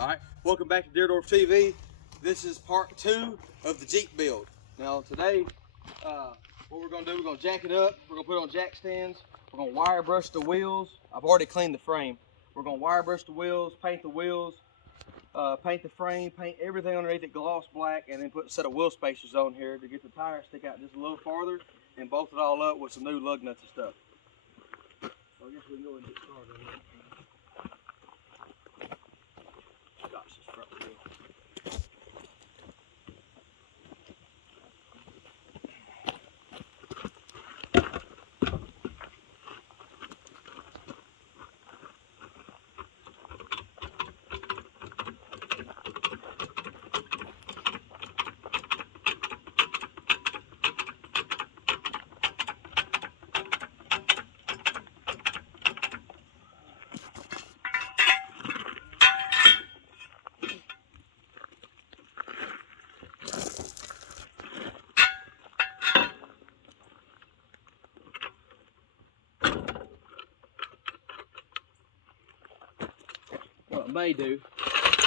Alright, welcome back to Deer Door TV. This is part 2 of the Jeep build. Now today, what we're going to do, we're going to jack it up, we're going to put it on jack stands, we're going to wire brush the wheels. I've already cleaned the frame. We're going to wire brush the wheels, paint the frame, paint everything underneath it gloss black, and then put a set of wheel spacers on here to get the tires stick out just a little farther and bolt it all up with some new lug nuts and stuff. So I guess we can go and get started on that. Gosh, this front wheel. What I may do,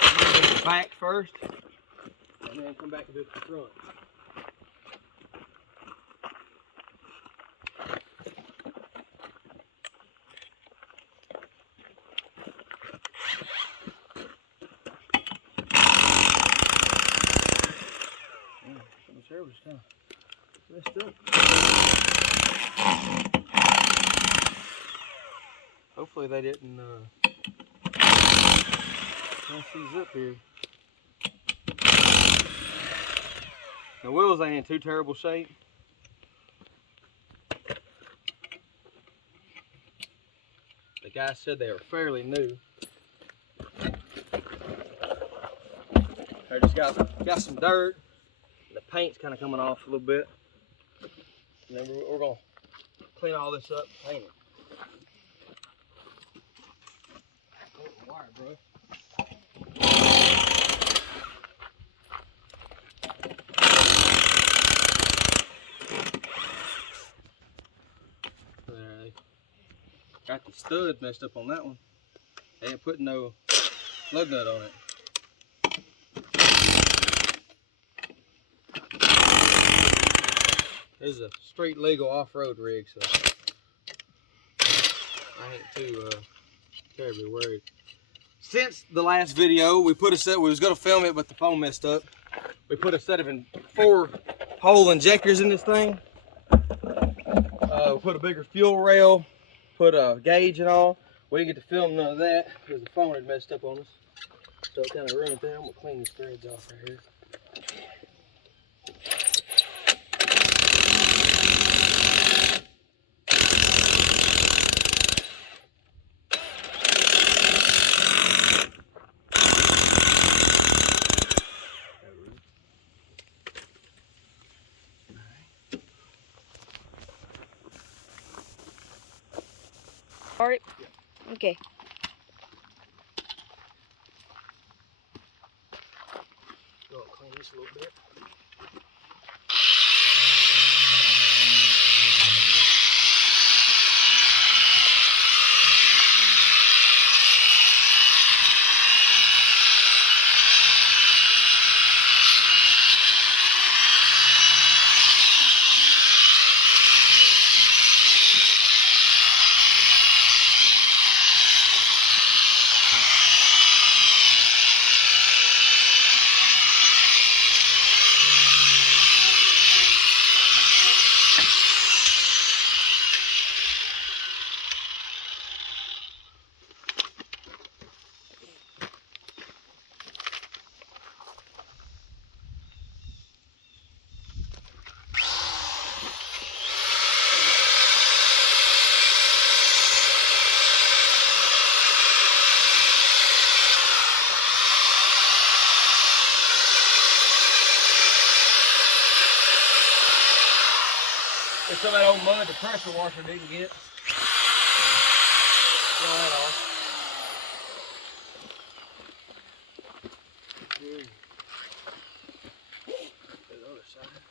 I'm going to do the back first, and then come back and do the front. The service kind of messed up. Hopefully they didn't mess these up here. The wheels ain't in too terrible shape. The guy said they were fairly new. They just got some dirt. The paint's kind of coming off a little bit. And then we're gonna clean all this up, paint it. Wire, bro. Got the stud messed up on that one. They ain't putting no lug nut on it. This is a street legal off-road rig, so I ain't too terribly worried. Since the last video, we was gonna film it, but the phone messed up. We put a set of 4 hole injectors in this thing. We put a bigger fuel rail, put a gauge and all. We didn't get to film none of that because the phone had messed up on us. So it kind of ruined that. I'm gonna clean these threads off right here. All right. Okay. Go clean this a little bit. There's some of that old mud the pressure washer didn't get. Get all that off. Good. The other side.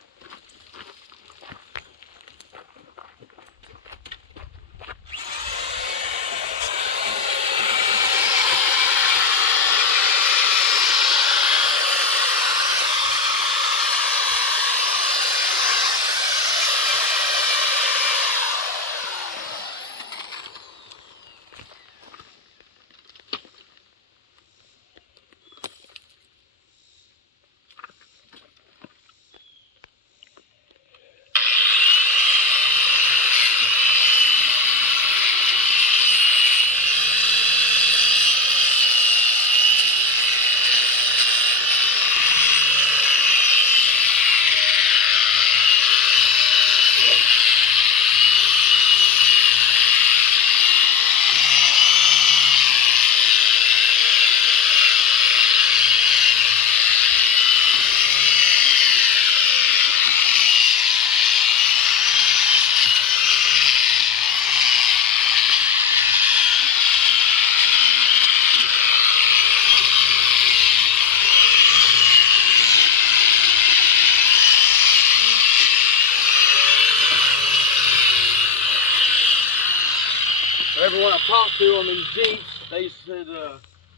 Everyone I've talked to on these Jeeps, they said,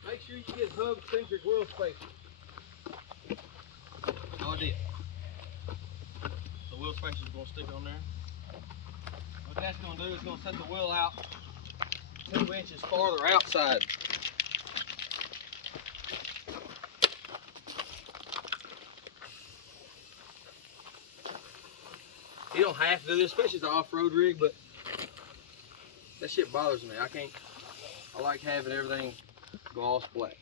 make sure you get hub-centric wheel spacers. So I did. The wheel spacer is going to stick on there. What that's going to do is going to set the wheel out 2 inches farther outside. You don't have to do this, especially the off-road rig, but that shit bothers me. I like having everything gloss black.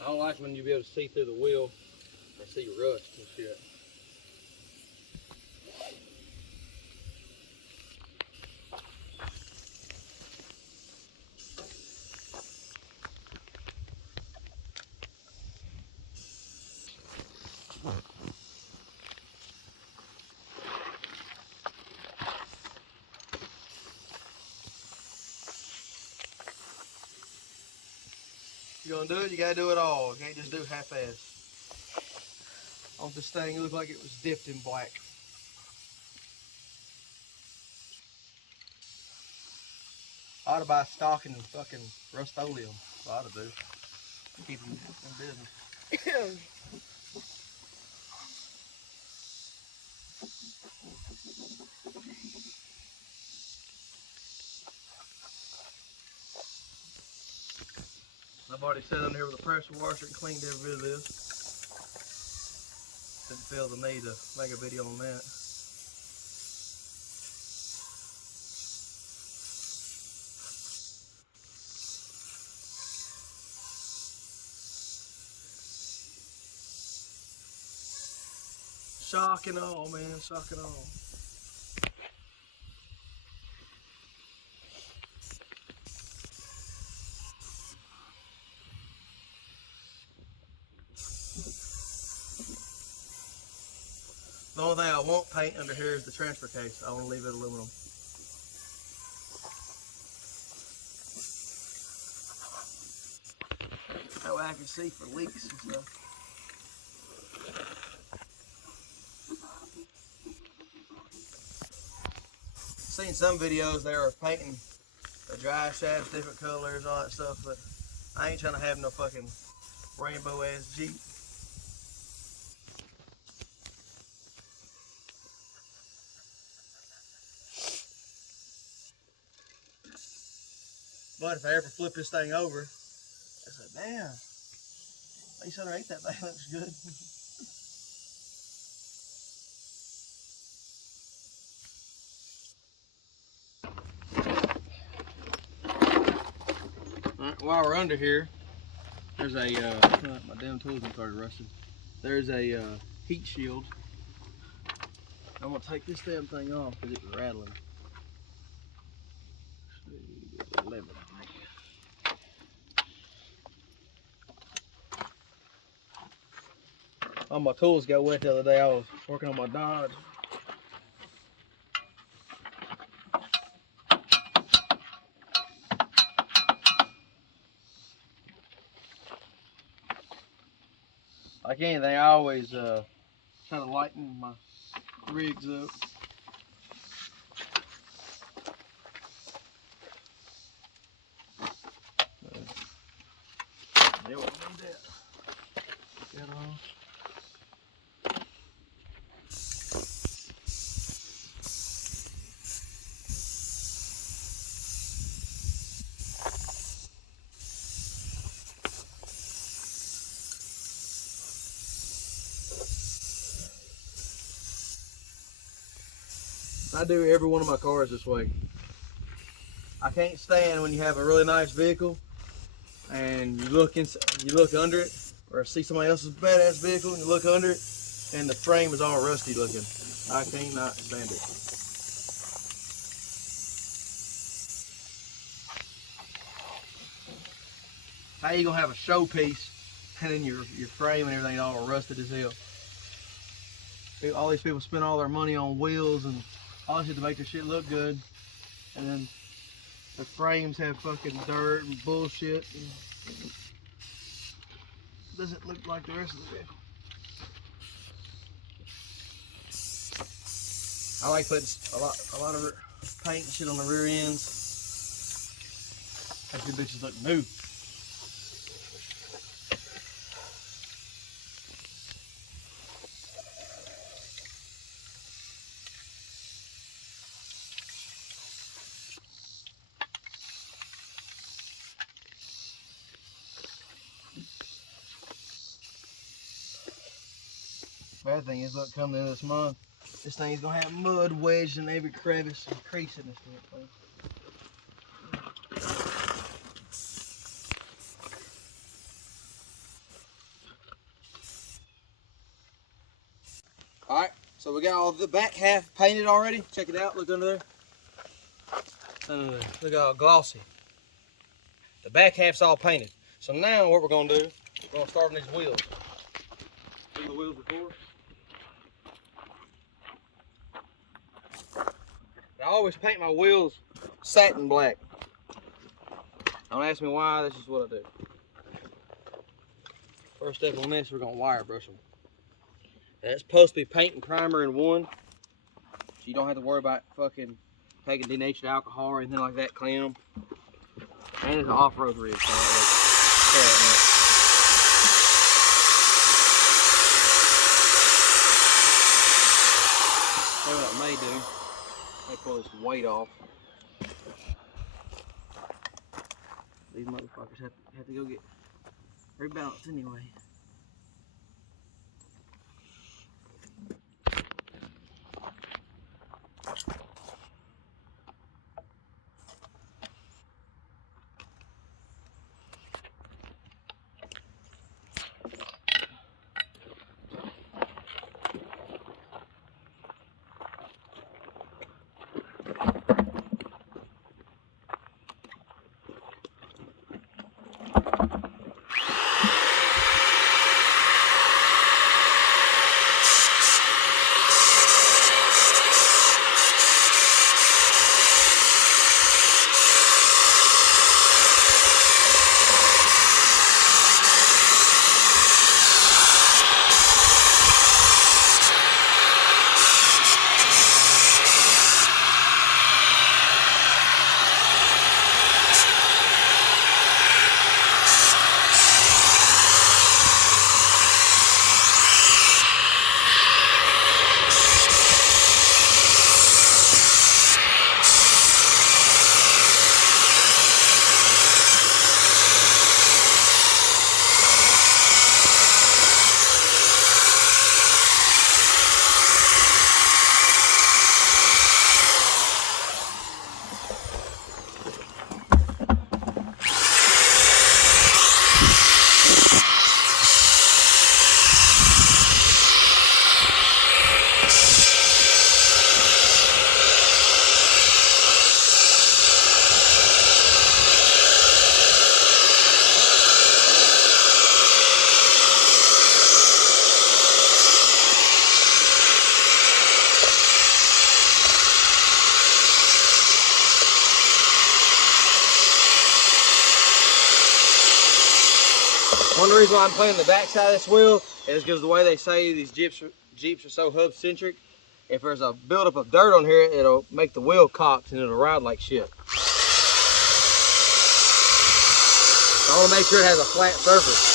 I don't like when you be able to see through the wheel and see rust and shit. If you're gonna do it, you gotta do it all. You can't just do half-ass. I want this thing to look like it was dipped in black. I ought to buy stock in fucking Rust-Oleum. That's what I ought to do. Keep them in business. I've already sat under here with a pressure washer and cleaned every bit of this. Didn't feel the need to make a video on that. Shock and all, man, shock and all. The only thing I won't paint under here is the transfer case. I want to leave it aluminum. That way I can see for leaks and stuff. Seen some videos they are painting the dry shafts different colors, all that stuff, but I ain't trying to have no fucking rainbow ass Jeep. But if I ever flip this thing over, I said, damn, at least underneath that thing looks good. Alright, while we're under here, there's a, my damn tools started rusting. There's a heat shield. I'm gonna take this damn thing off because it was rattling. All my tools got wet the other day. I was working on my Dodge. Like anything, I always try to lighten my rigs up. They won't need that. Get that off. I do every one of my cars this way. I can't stand when you have a really nice vehicle and you look under it, or see somebody else's badass vehicle and you look under it and the frame is all rusty looking. I cannot stand it. How you gonna have a showpiece and then your frame and everything all rusted as hell? All these people spend all their money on wheels and all this shit to make this shit look good, and then the frames have fucking dirt and bullshit. doesn't look like the rest of the vehicle. I like putting a lot of paint and shit on the rear ends. Make your bitches look new. Bad thing is, look, coming in this month, this thing is gonna have mud wedged in every crevice and crease in this thing. All right, so we got all the back half painted already. Check it out. Look under there. Under there. Look how glossy. The back half's all painted. So now what we're gonna do? We're gonna start on these wheels. See the wheels before. I always paint my wheels satin black. Don't ask me why, this is what I do. First step on this, we're gonna wire brush them. That's supposed to be paint and primer in one, so you don't have to worry about fucking taking denatured alcohol or anything like that, clean them. And it's an off-road rig, so what I may do, I may pull this weight off. These motherfuckers have to go get rebalanced anyway. One reason why I'm playing the back side of this wheel is because the way they say these Jeeps are so hub centric. If there's a buildup of dirt on here, it'll make the wheel cocked and it'll ride like shit. I want to make sure it has a flat surface.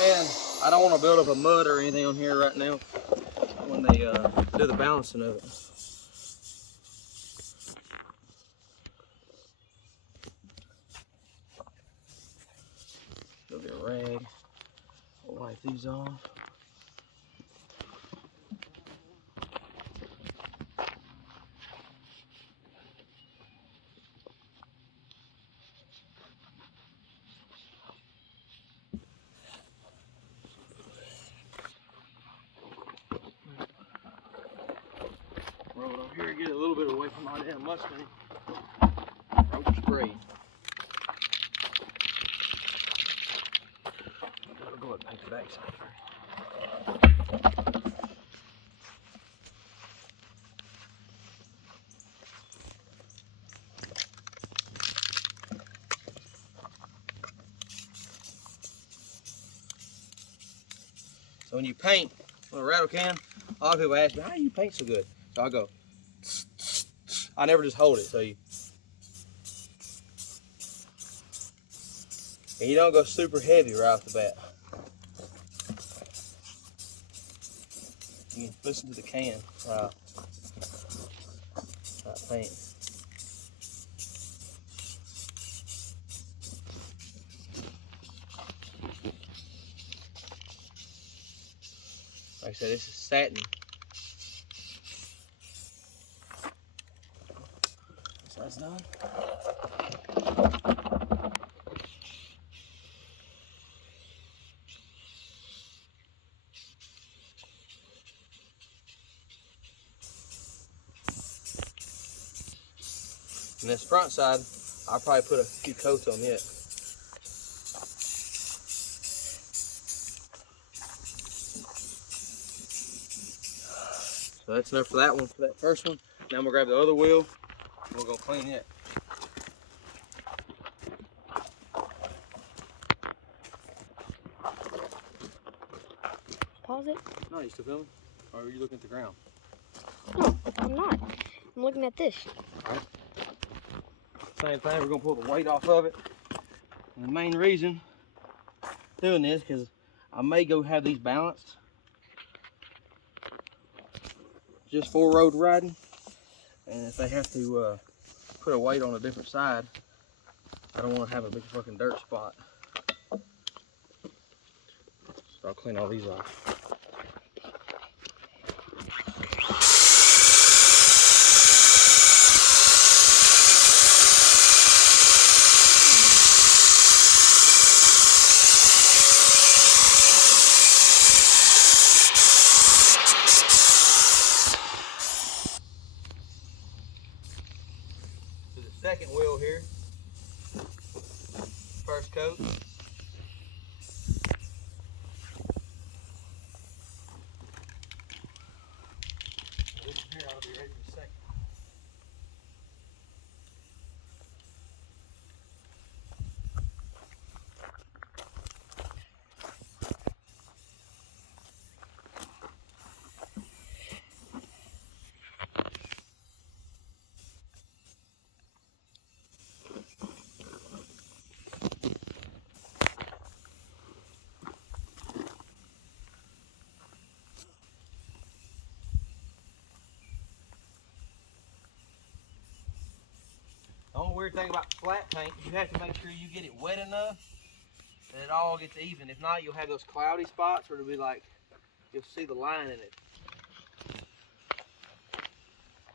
And I don't want to build up a mud or anything on here right now when they do the balancing of it. Go get a rag. We'll wipe these off. mustang. Rope spray. I'll go ahead and paint the backside first. So when you paint with a rattle can, a lot of people ask me, how do you paint so good? So I go, tss, tss, tss. I never just hold it. So you don't go super heavy right off the bat. You can listen to the can how I paint. Like I said, this is satin. So that's done. And this front side, I'll probably put a few coats on it. So that's enough for that one, for that first one. Now I'm gonna grab the other wheel and we're gonna clean it. Pause it. No, you still filming? Or are you looking at the ground? No, I'm not. I'm looking at this. Alright. Same thing, we're gonna pull the weight off of it. And the main reason doing this, because I may go have these balanced just for road riding. And if they have to put a weight on a different side, I don't want to have a big fucking dirt spot. So I'll clean all these off. To the second wheel here, first coat. This one here ought to be ready for the second. The only weird thing about flat paint is you have to make sure you get it wet enough that it all gets even. If not, you'll have those cloudy spots where it'll be like, you'll see the line in it.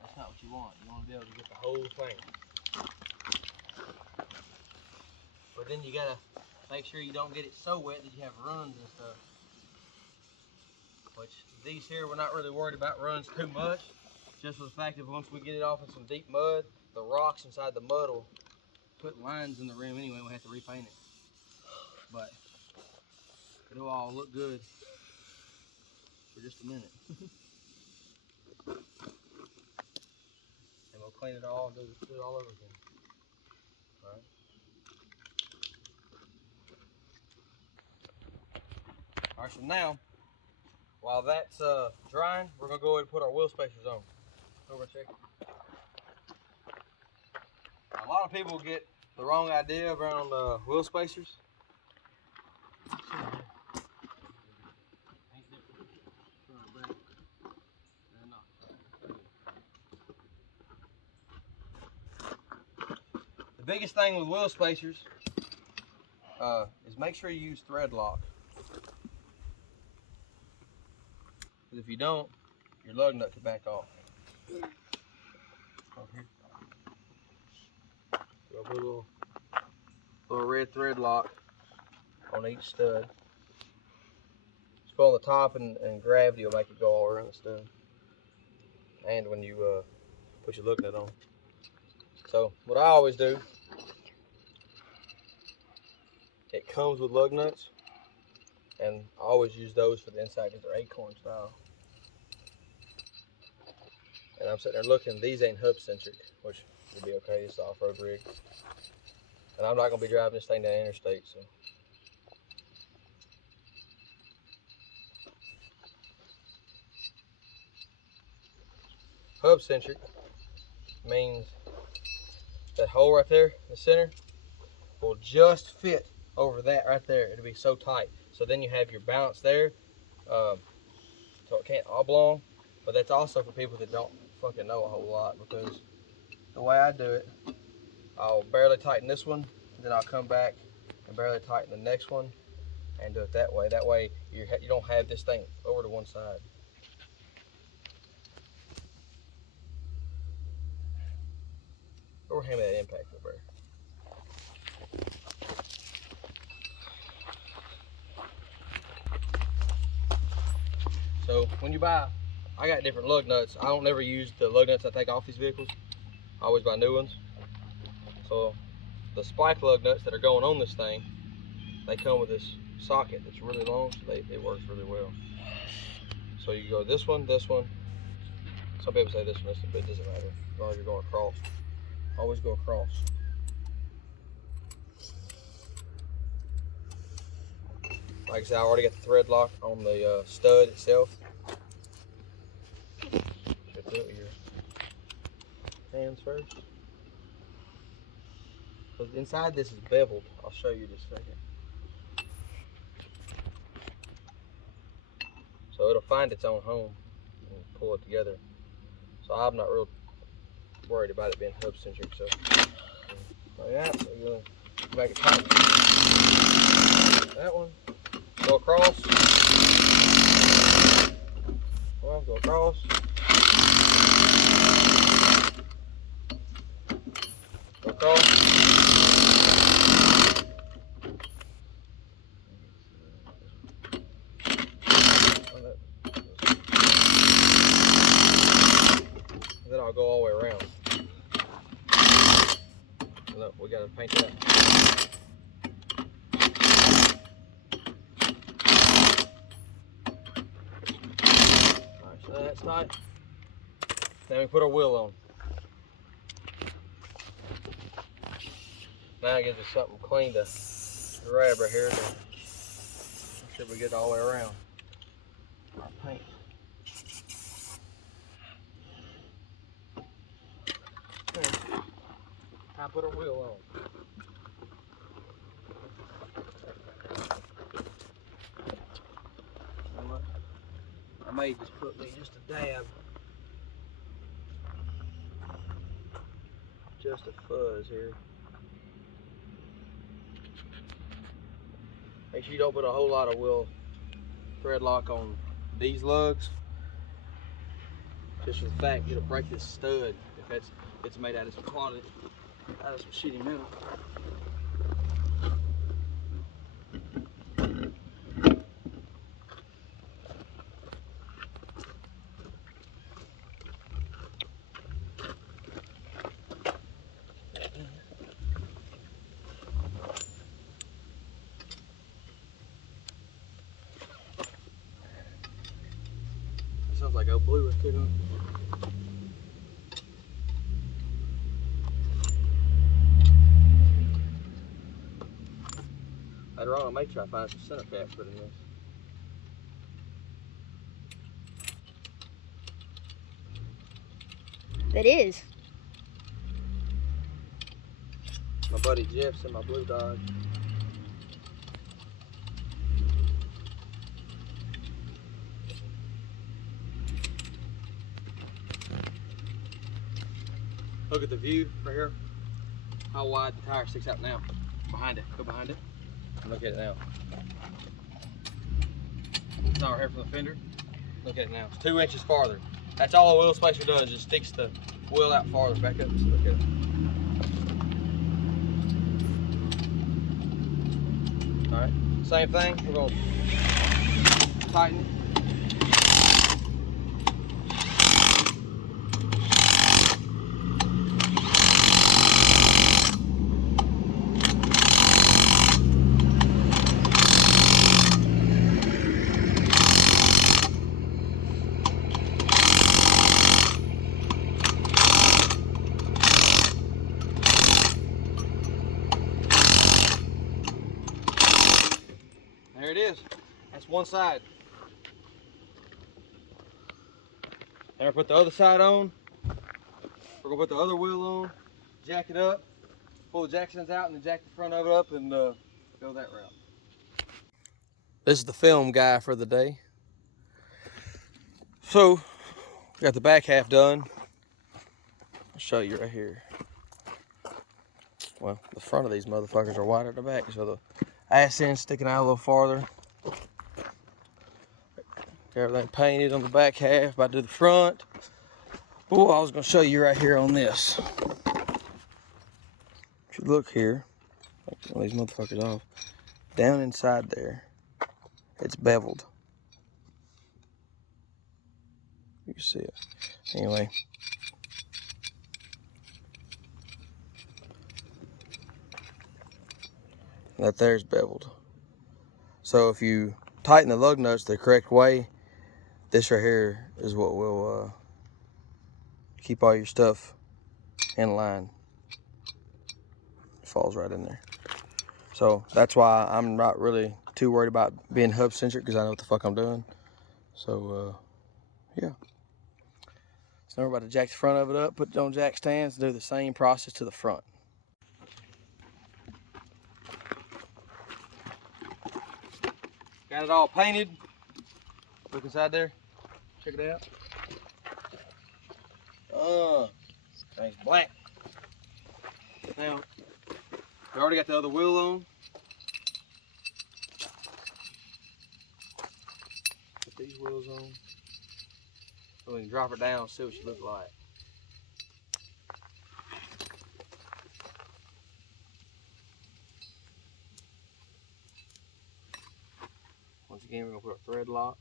That's not what you want. You want to be able to get the whole thing. But then you gotta make sure you don't get it so wet that you have runs and stuff. Which these here, we're not really worried about runs too much. Just for the fact that once we get it off in some deep mud, the rocks inside the mud will put lines in the rim anyway, and we'll have to repaint it. But it'll all look good for just a minute. And we'll clean it all and do it all over again. Alright. Alright, so now, while that's drying, we're going to go ahead and put our wheel spacers on. Over, check. A lot of people get the wrong idea around wheel spacers. The biggest thing with wheel spacers is make sure you use thread lock. Because if you don't, your lug nut could back off. Over here. So I'll put a little red thread lock on each stud. Just put on the top and gravity will make it go all around the stud. And when you put your lug nut on. So what I always do, it comes with lug nuts, and I always use those for the inside because they're acorn style. And I'm sitting there looking, these ain't hub centric, which would be okay, it's an off-road rig. And I'm not gonna be driving this thing down the interstate, so. Hub centric means that hole right there in the center will just fit over that right there. It'll be so tight. So then you have your balance there, so it can't oblong. But that's also for people that don't fucking know a whole lot, because the way I do it, I'll barely tighten this one, then I'll come back and barely tighten the next one and do it that way. That way you don't have this thing over to one side. Or hand me that impact over. So when you buy, I got different lug nuts. I don't never use the lug nuts I take off these vehicles. I always buy new ones. So the spike lug nuts that are going on this thing, they come with this socket that's really long, so it works really well. So you go this one. Some people say this one, but it doesn't matter as long as you're going across. Always go across. Like I said, I already got the thread lock on the stud itself. Should do it with your hands first. Because inside this is beveled. I'll show you just a second. So it'll find its own home and pull it together. So I'm not real worried about it being hub centric. So yeah, so you're gonna make it tight. That one. Go across. Well, go across. Go across. Then I'll go all the way around. Look, we gotta paint that. Alright, so that's tight. Then we put our wheel on. Now it gives us something clean to grab right here. Make sure we get it all the way around our paint. Okay. I put our wheel on. I may just put me just a dab. Just a fuzz here. Make sure you don't put a whole lot of wheel thread lock on these lugs. Just for the fact it'll break this stud if it's made out of some quality, out of some shitty metal. Sounds like old blue right there, don't it? Later on, I may try to find some center caps put in this. That is. My buddy Jeff's in my blue Dodge. Look at the view right here. How wide the tire sticks out now. Behind it. Go behind it. And look at it now. It's not right here from the fender. Look at it now. It's 2 inches farther. That's all the wheel spacer does. Just sticks the wheel out farther. Back up. Just look at it. All right. Same thing. We're going to tighten it. this. That's one side. And I put the other side on. We're gonna put the other wheel on, jack it up, pull the jack stands out, and then jack the front of it up and go that route. This is the film guy for the day. So, got the back half done. I'll show you right here. Well, the front of these motherfuckers are wider at the back, so the ass end's sticking out a little farther. Got everything painted on the back half, about to do the front. Oh, I was gonna show you right here on this. If you look here, take one of these motherfuckers off. Down inside there, it's beveled. You can see it. Anyway. That there's beveled. So if you tighten the lug nuts the correct way, this right here is what will keep all your stuff in line. It falls right in there. So that's why I'm not really too worried about being hub centric, because I know what the fuck I'm doing. So yeah. So now we're about to jack the front of it up, put it on jack stands, do the same process to the front. Got it all painted. Look inside there. Check it out. Thing's black. Now, we already got the other wheel on. Put these wheels on. So we can drop her down, see what she looks like. Once again, we're gonna put a thread lock.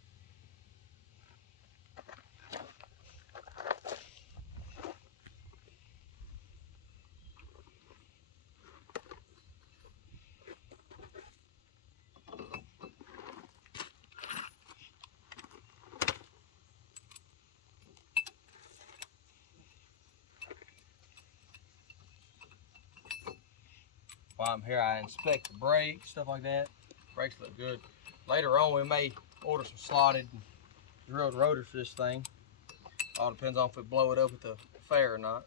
While I'm here, I inspect the brakes, stuff like that. Brakes look good. Later on, we may order some slotted and drilled rotors for this thing. All depends on if we blow it up at the fair or not.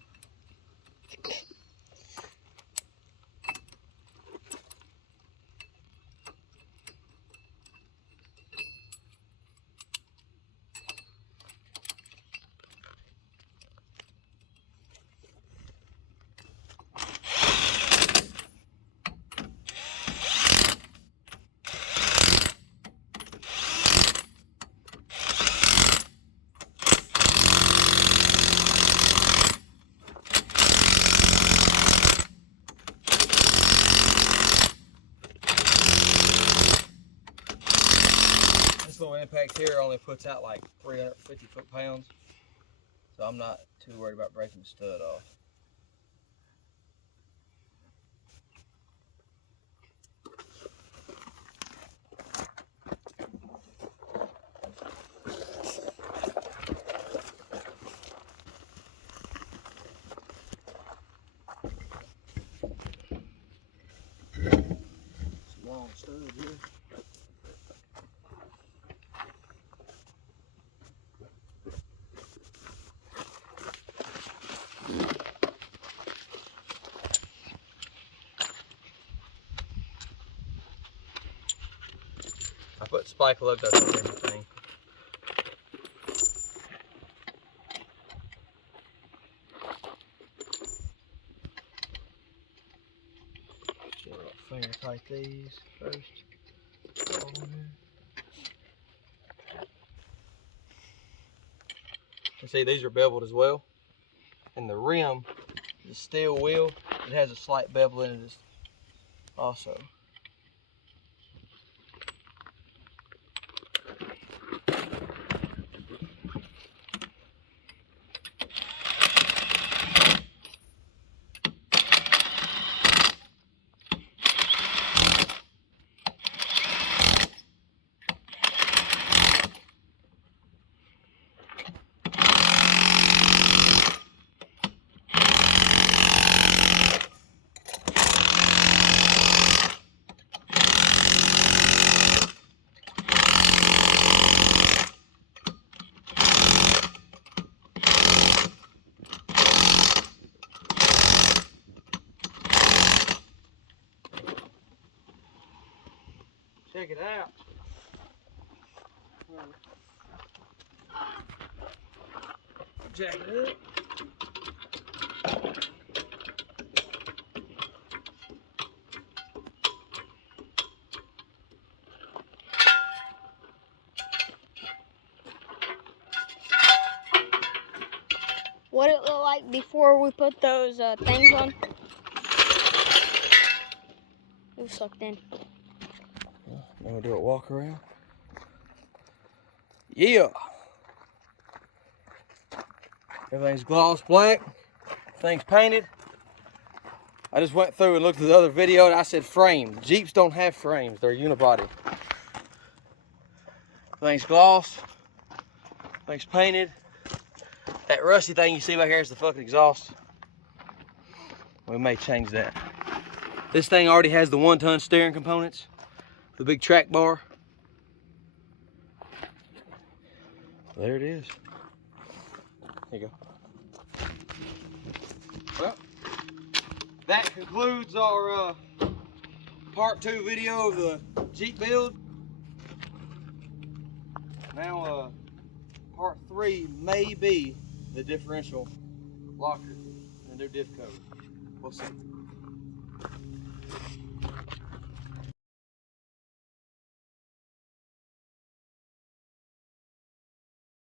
This little impact here only puts out like 350 foot-pounds, so I'm not too worried about breaking the stud off. Some long studs here. I put spike lug nuts on everything. Finger tight these first. You see these are beveled as well. And the rim, the steel wheel, it has a slight bevel in it also. out. Jack it up. What it look like before we put those things on? It was sucked in. Now we'll do a walk around. Yeah. Everything's gloss black. Everything's painted. I just went through and looked at the other video and I said frame. Jeeps don't have frames, they're unibody. Everything's gloss. Everything's painted. That rusty thing you see back here is the fucking exhaust. We may change that. This thing already has the 1-ton steering components. The big track bar. There it is. There you go. Well, that concludes our part 2 video of the Jeep build. Now part 3 may be the differential locker and the new diff cover. We'll see.